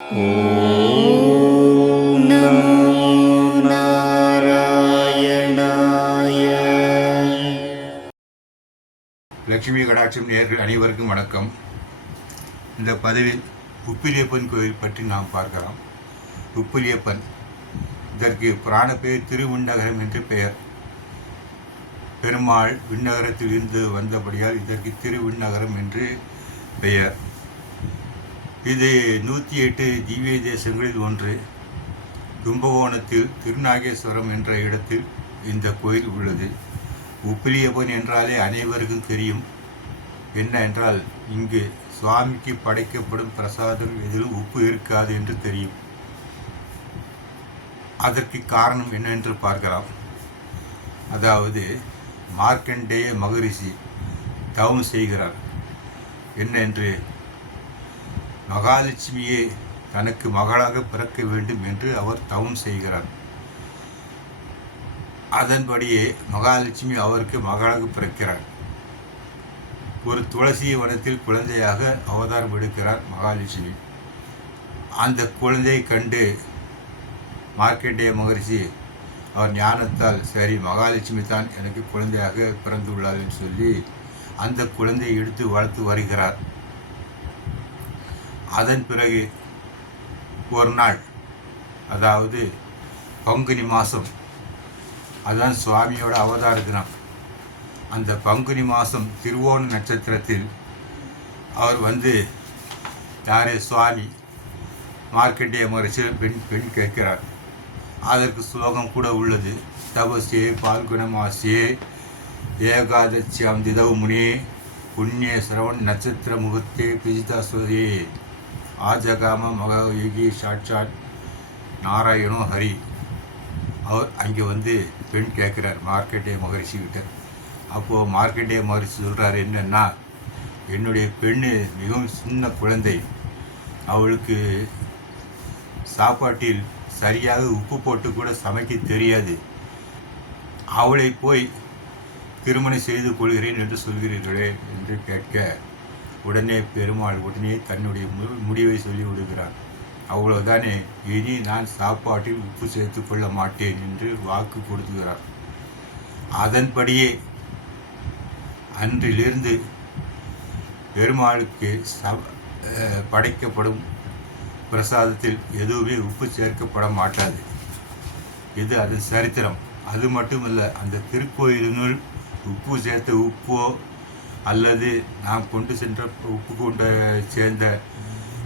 ஓம் நாராயணாய லட்சுமி கடாட்சம் நேர்கள் அனைவருக்கும் வணக்கம். இந்த பதிவில் உப்பிலியப்பன் கோயில் பற்றி நாம் பார்க்கலாம். உப்பிலியப்பன் இதற்கு புராண பெயர் திருவிண்ணகரம் என்று பெயர். பெருமாள் விண்ணகரத்தில் இருந்து வந்தபடியால் இதற்கு திருவிண்ணகரம் என்று பெயர். இது நூற்றி எட்டு திவ்ய தேசங்களில் ஒன்று. கும்பகோணத்தில் திருநாகேஸ்வரம் என்ற இடத்தில் இந்த கோயில் உள்ளது. உப்பிலியப்பன் என்றாலே அனைவருக்கும் தெரியும். என்ன என்றால் இங்கு சுவாமிக்கு படைக்கப்படும் பிரசாதம் எதிலும் உப்பு இருக்காது என்று தெரியும். அதற்கு காரணம் என்னவென்று பார்க்கலாம். அதாவது மார்க்கண்டேய மகரிஷி தவம் செய்கிறார். என்ன என்று மகாலட்சுமியே தனக்கு மகளாக பிறக்க வேண்டும் என்று அவர் தவம் செய்கிறார். அதன்படியே மகாலட்சுமி அவருக்கு மகளாக பிறக்கிறார். ஒரு துளசி வனத்தில் குழந்தையாக அவதாரம் எடுக்கிறார் மகாலட்சுமி. அந்த குழந்தையை கண்டு மார்க்கண்டேய மகரிஷி அவர் ஞானத்தால் சரி மகாலட்சுமி தான் எனக்கு குழந்தையாக பிறந்துள்ளார் என்று சொல்லி அந்த குழந்தையை எடுத்து வளர்த்து வருகிறார். அதன் பிறகு ஒரு நாள் அதாவது பங்குனி மாதம் அதுதான் சுவாமியோட அவதார தினம் அந்த பங்குனி மாதம் திருவோண நட்சத்திரத்தில் அவர் வந்து யாரே? சுவாமி. மார்க்கெட்டே மறைச்சு பெண் பெண் கேட்கிறார். அதற்கு ஸ்லோகம் கூட உள்ளது. தபசே பால்குணமாசியே ஏகாதசியாம் திதவு முனே புண்ணிய சிரவண் நட்சத்திர முகத்தே பிஜிதாஸ்வதே ஆஜகாம மகயுகி சாட்சாத் நாராயணோ ஹரி. அவர் அங்கே வந்து பெண் கேட்குறார் மார்க்கெட்டே மகரிஷி கிட்ட. அப்போது மார்க்கெட்டே மகரிஷி சொல்கிறார் என்னன்னா என்னுடைய பெண்ணு மிகவும் சின்ன குழந்தை. அவளுக்கு சாப்பாட்டில் சரியாக உப்பு போட்டு கூட சமைக்க தெரியாது. அவளை போய் திருமணம் செய்து கொள்கிறேன் என்று சொல்கிறீர்களே என்று கேட்க உடனே பெருமாள் உடனே தன்னுடைய மு- முடிவை சொல்லி விடுகிறார். அவ்வளவுதானே? இனி நான் சாப்பாட்டில் உப்பு சேர்த்து கொள்ள மாட்டேன் என்று வாக்கு கொடுத்துகிறார். அதன்படியே அன்றிலிருந்து பெருமாளுக்கு ச- படைக்கப்படும் பிரசாதத்தில் எதுவுமே உப்பு சேர்க்கப்பட மாட்டாது. இது அதன் சரித்திரம். அது மட்டுமல்ல அந்த திருக்கோயிலினுள் உப்பு சேர்த்த உப்போ அல்லது நாம் கொண்டு சென்ற உப்பு கொண்ட சேர்ந்த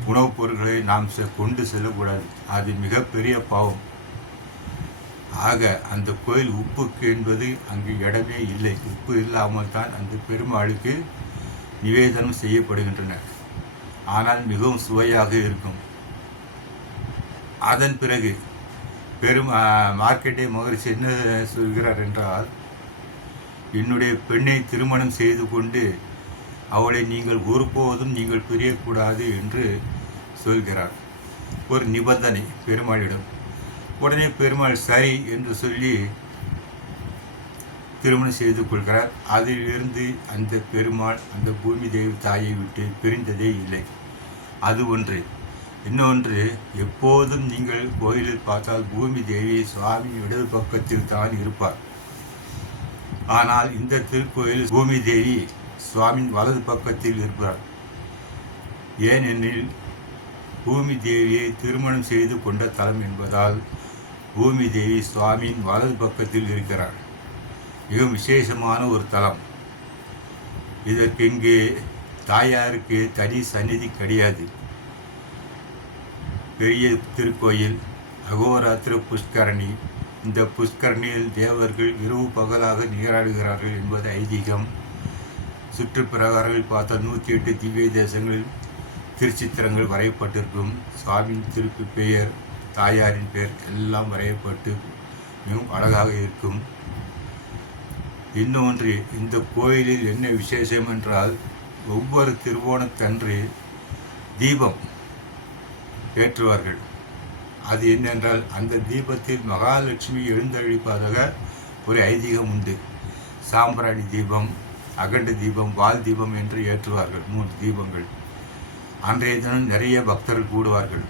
உணவுப் பொருட்களை நாம் செ- கொண்டு செல்லக்கூடாது. அது மிகப்பெரிய பாவம். ஆக அந்த கோயில் உப்புக்கு என்பது அங்கு இடமே இல்லை. உப்பு இல்லாமல் தான் அந்த பெருமாளுக்கு நிவேதனம் செய்யப்படுகின்றன. ஆனால் மிகவும் சுவையாக இருக்கும். அதன் பிறகு பெரும் மார்க்கெட்டை மகரிஷி என்ன சொல்கிறார் என்றால் என்னுடைய பெண்ணை திருமணம் செய்து கொண்டு அவளை நீங்கள் ஒருபோதும் நீங்கள் பிரியக்கூடாது என்று சொல்கிறார். ஒரு நிபந்தனை பெருமாளிடம். உடனே பெருமாள் சரி என்று சொல்லி திருமணம் செய்து கொள்கிறார். அதிலிருந்து அந்த பெருமாள் அந்த பூமி தேவி தாயை விட்டு பிரிந்ததே இல்லை. அது ஒன்று. இன்னொன்று எப்போதும் நீங்கள் கோயிலில் பார்த்தால் பூமி தேவி சுவாமி இடது பக்கத்தில் தான் இருப்பார். ஆனால் இந்த திருக்கோயில் பூமி தேவி சுவாமியின் வலது பக்கத்தில் இருக்கிறார். ஏனெனில் பூமி தேவியை திருமணம் செய்து கொண்ட தலம் என்பதால் பூமி தேவி சுவாமியின் வலது பக்கத்தில் இருக்கிறார். மிக விசேஷமான ஒரு தலம். இதற்கு இங்கு தாயாருக்கு தனி சந்நிதி கிடையாது. பெரிய திருக்கோயில் அகோராத்திர புஷ்கரணி இந்த புஷ்கரணியில் தேவர்கள் இரவு பகலாக நீராடுகிறார்கள் என்பது ஐதீகம். சுற்றுப்பிரகாரங்கள் பார்த்த நூற்றி எட்டு திவ்ய தேசங்களில் திருச்சித்திரங்கள் வரையப்பட்டிருக்கும். சுவாமியின் திருப்பு பெயர் தாயாரின் பெயர் எல்லாம் வரையப்பட்டு மிகவும் அழகாக இருக்கும். இன்னொன்று இந்த கோயிலில் என்ன விசேஷம் என்றால் ஒவ்வொரு திருவோணத்தன்று தீபம் ஏற்றுவார்கள். அது என்னென்றால் அந்த தீபத்தில் மகாலட்சுமி எழுந்தழிப்பதாக ஒரு ஐதீகம் உண்டு. சாம்பிராணி தீபம் அகண்ட தீபம் வால் தீபம் என்று ஏற்றுவார்கள் மூன்று தீபங்கள். அன்றைய தினம் நிறைய பக்தர்கள் கூடுவார்கள்.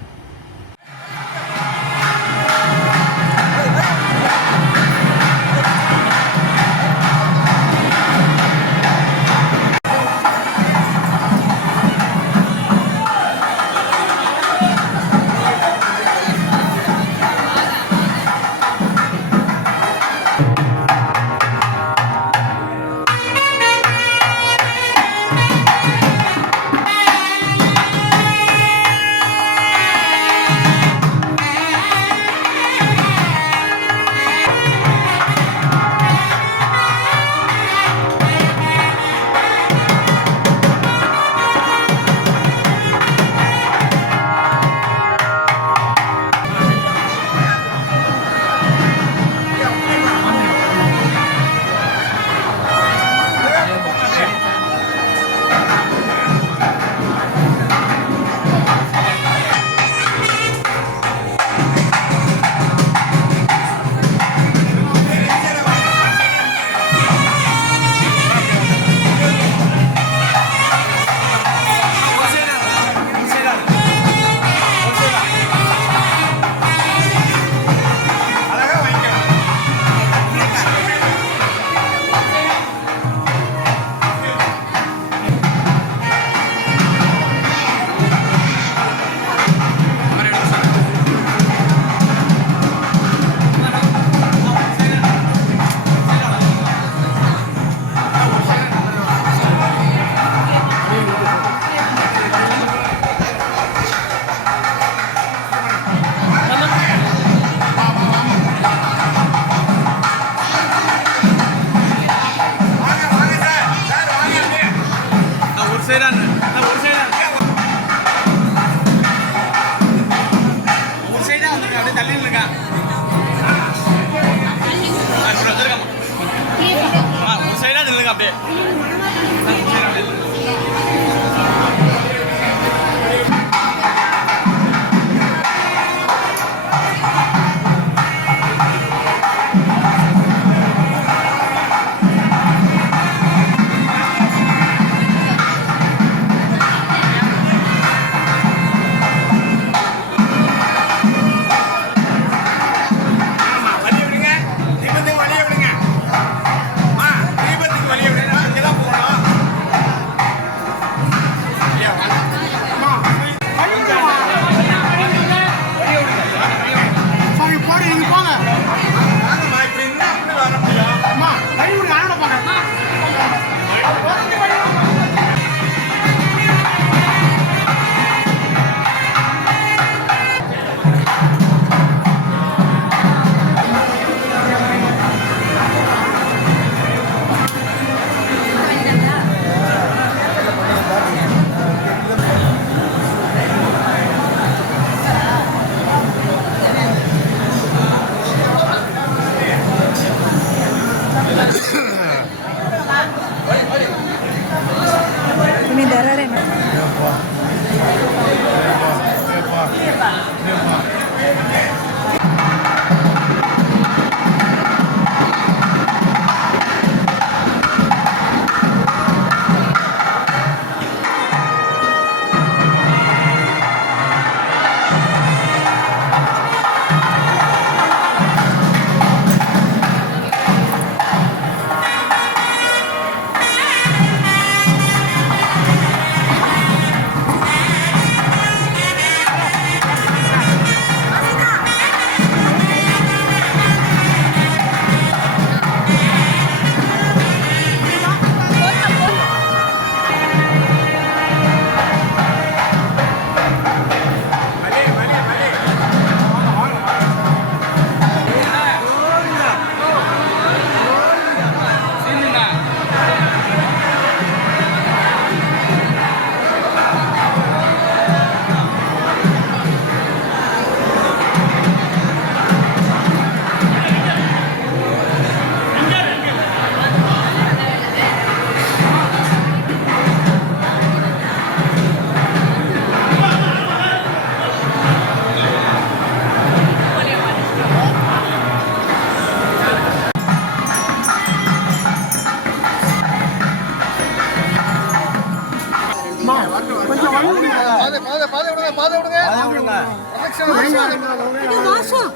இது வாசம்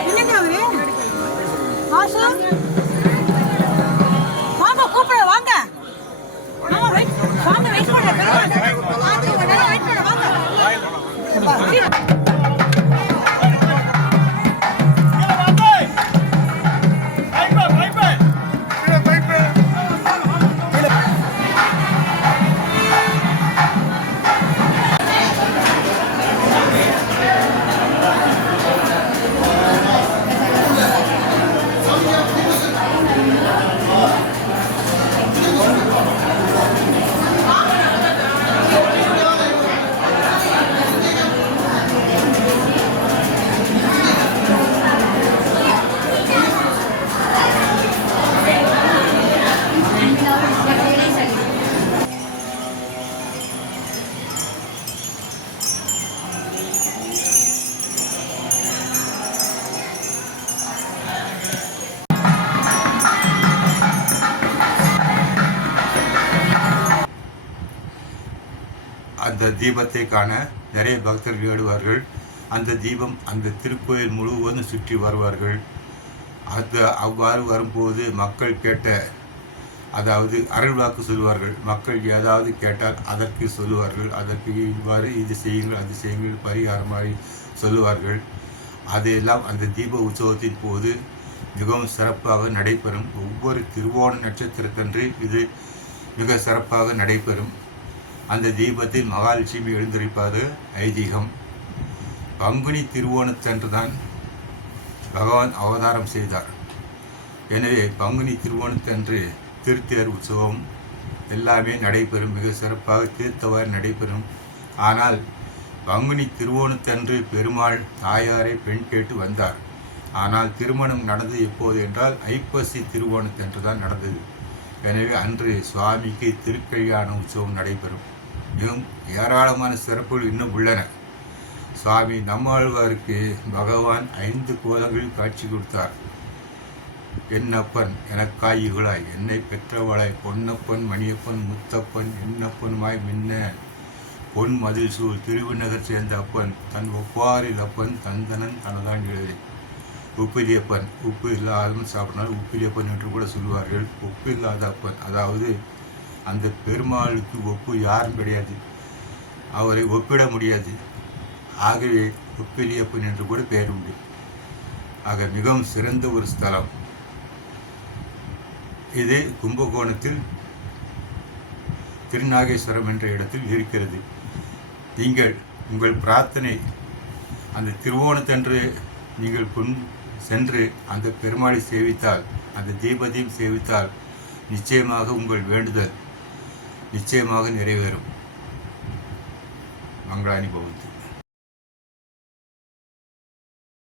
என்னங்க அவரு? வாசம் வாங்க கூப்பிட வாங்க. வெயிட் வாங்க வெயிட் பண்ண. வெயிட் பண்ண வாங்க. தீபத்தை காண நிறைய பக்தர்கள் ஏடுவார்கள் அந்த தீபம் அந்த திருக்கோயில் முழுவதும் சுற்றி வருவார்கள். அது அவ்வாறு வரும்போது மக்கள் கேட்ட அதாவது அருள்வாக்கு சொல்வார்கள். மக்கள் ஏதாவது கேட்டால் அதற்கு சொல்லுவார்கள். அதற்கு இவ்வாறு இது செய்யுங்கள் அது செய்யுங்கள் பரிகாரமாக சொல்லுவார்கள். அதையெல்லாம் அந்த தீப உற்சவத்தின் போது மிகவும் சிறப்பாக நடைபெறும். ஒவ்வொரு திருவோண நட்சத்திரத்தன்று இது மிக சிறப்பாக நடைபெறும். அந்த தீபத்தில் மகாலட்சுமி எழுந்திருப்பது ஐதீகம். பங்குனி திருவோணத்தன்று தான் பகவான் அவதாரம் செய்தார். எனவே பங்குனி திருவோணத்தன்று திருத்தேர் உற்சவம் எல்லாமே நடைபெறும் மிக சிறப்பாக தீர்த்தவாறு நடைபெறும். ஆனால் பங்குனி திருவோணத்தன்று பெருமாள் தாயாரை பெண் கேட்டு வந்தார். ஆனால் திருமணம் நடந்தது எப்போது என்றால் ஐப்பசி திருவோணத்தன்று தான் நடந்தது. எனவே அன்று சுவாமிக்கு திருக்கல்யாண உற்சவம் நடைபெறும். இன்னும் ஏராளமான சிறப்புகள் இன்னும் உள்ளன. சுவாமி நம்மாழ்வாருக்கு பகவான் ஐந்து கோலங்களில் காட்சி கொடுத்தார். என்னப்பன் எனக்காயுகளாய் என்னை பெற்றவளாய் பொன்னப்பன் மணியப்பன் முத்தப்பன் என்னப்பனுமாய் மின்ன. பொன் மதில் சூழ் திருவிநகர் சேர்ந்த அப்பன் தன் ஒப்பாரில் அப்பன் தந்தனன் தனதான் எழுதி உப்பிலியப்பன் உப்பு இல்லாதவன் சாப்பிட்றால் உப்பிலியப்பன் என்று கூட சொல்லுவார்கள். உப்பு இல்லாத அப்பன் அதாவது அந்த பெருமாளுக்கு ஒப்பு யாரும் கிடையாது. அவரை ஒப்பிட முடியாது. ஆகவே ஒப்பிலியப்பன் என்று கூட பெயர் உண்டு. ஆக மிகவும் சிறந்த ஒரு ஸ்தலம். இது கும்பகோணத்தில் திருநாகேஸ்வரம் என்ற இடத்தில் இருக்கிறது. நீங்கள் உங்கள் பிரார்த்தனை அந்த திருவோணத்தன்று நீங்கள் கொண் சென்று அந்த பெருமாளை சேவித்தால் அந்த தீபத்தையும் சேவித்தால் நிச்சயமாக உங்கள் வேண்டுதல் நிச்சயமாக நிறைவேறும். மங்களானி பவத்து